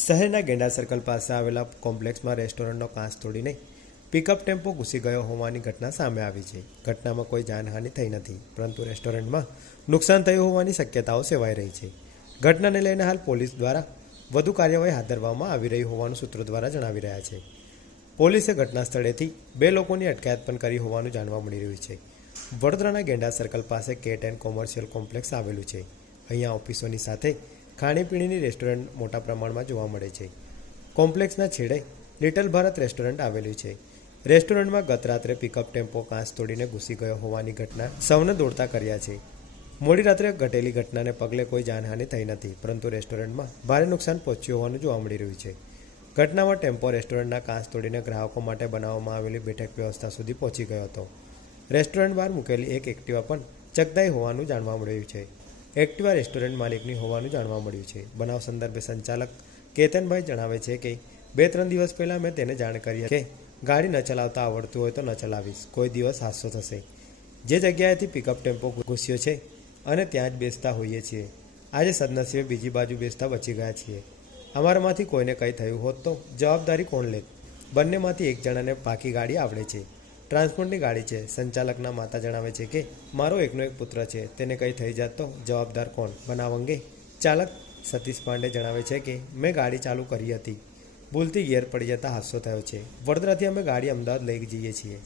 શહેરના ગેંડા સર્કલ પાસે આવેલા કોમ્પ્લેક્સમાં રેસ્ટોરન્ટનો કાંચ તોડીને પિકઅપ ટેમ્પો ઘૂસી ગયો હોવાની ઘટના સામે આવી છે. ઘટનામાં કોઈ જાનહાનિ થઈ નથી, પરંતુ રેસ્ટોરન્ટમાં નુકસાન થયું હોવાની શક્યતાઓ સેવાઈ રહી છે. ઘટનાને લઈને હાલ પોલીસ દ્વારા વધુ કાર્યવાહી હાથ ધરવામાં આવી રહી હોવાનું સૂત્રો દ્વારા જણાવી રહ્યા છે. પોલીસે ઘટના સ્થળેથી બે લોકોની અટકાયત પણ કરી હોવાનું જાણવા મળી રહ્યું છે. વડોદરાના ગેંડા સર્કલ પાસે કેટ એન્ડ કોમર્શિયલ કોમ્પ્લેક્સ આવેલું છે. અહીંયા ઓફિસોની સાથે ખાણીપીણીની રેસ્ટોરન્ટ મોટા પ્રમાણમાં જોવા મળે છે. કોમ્પ્લેક્સના છેડે લિટલ ભારત રેસ્ટોરન્ટ આવેલું છે. રેસ્ટોરન્ટમાં ગત રાત્રે પિકઅપ ટેમ્પો કાંચ તોડીને ઘૂસી ગયો હોવાની ઘટના સૌને દોડતા કર્યા છે. મોડી રાત્રે ઘટેલી ઘટનાને પગલે કોઈ જાનહાનિ થઈ નથી, પરંતુ રેસ્ટોરન્ટમાં ભારે નુકસાન પહોંચ્યું હોવાનું જોવા મળી રહ્યું છે. ઘટનામાં ટેમ્પો રેસ્ટોરન્ટના કાંચ તોડીને ગ્રાહકો માટે બનાવવામાં આવેલી બેઠક વ્યવસ્થા સુધી પહોંચી ગયો હતો. રેસ્ટોરન્ટ બહાર મૂકેલી એક એક્ટિવા પણ ચકદાઈ હોવાનું જાણવા મળ્યું છે. એક્ટિવા રેસ્ટોરન્ટ માલિકની હોવાનું જાણવા મળ્યું છે. બનાવ સંદર્ભે સંચાલક કેતનભાઈ જણાવે છે કે બે ત્રણ દિવસ પહેલાં મેં તેને જાણ કરી કે ગાડી ન ચલાવતા આવડતું હોય તો ન ચલાવીશ. કોઈ દિવસ હાસો થશે. જે જગ્યાએથી પિકઅપ ટેમ્પો ઘૂસ્યો છે અને ત્યાં જ બેસતા હોઈએ છીએ. આજે સદનસીબે બીજી બાજુ બેસતા બચી ગયા છીએ. અમારામાંથી કોઈને કંઈ થયું હોત તો જવાબદારી કોણ લેત બંનેમાંથી એક જણાને પાકી ગાડી આવડે છે. ટ્રાન્સપોર્ટની ગાડી છે. સંચાલકના માતા જણાવે છે કે, મારો એકનો એક પુત્ર છે. તેને કંઈ થઈ જાત તો જવાબદાર કોણ? બનાવ અંગે ચાલક સતીશ પાંડે જણાવે છે કે, મેં ગાડી ચાલુ કરી હતી. ભૂલથી ગેર પડી જતા હાદસો થયો છે. વડોદરાથી અમે ગાડી અમદાવાદ લઈ જઈએ છીએ.